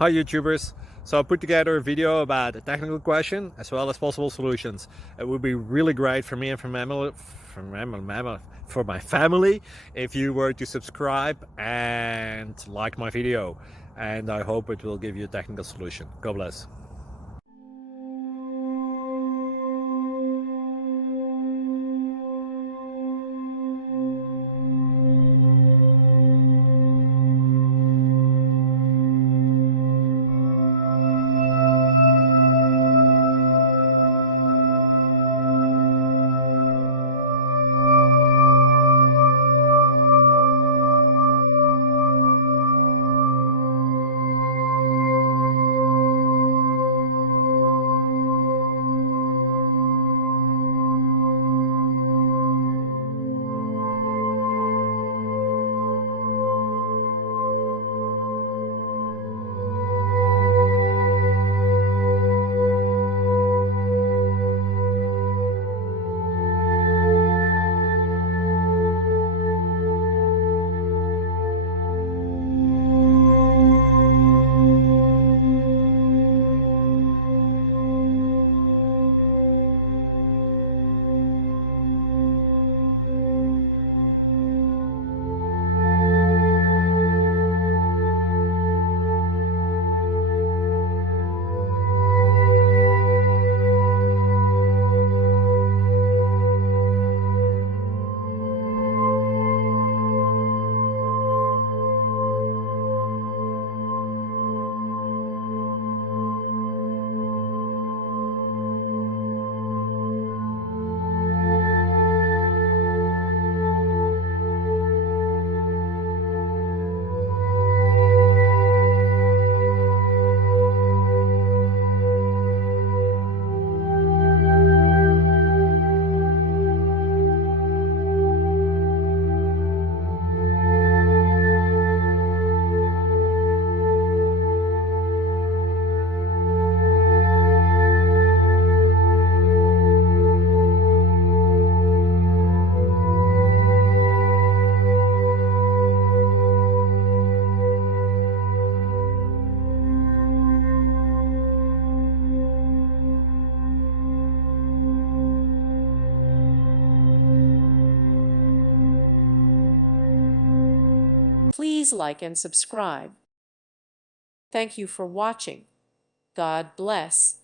Hi YouTubers! So I put together a video about a technical question as well as possible solutions. It would be really great for me and for my family if you were to subscribe and like my video. And I hope it will give you a technical solution. God bless. Please like and subscribe. Thank you for watching. God bless.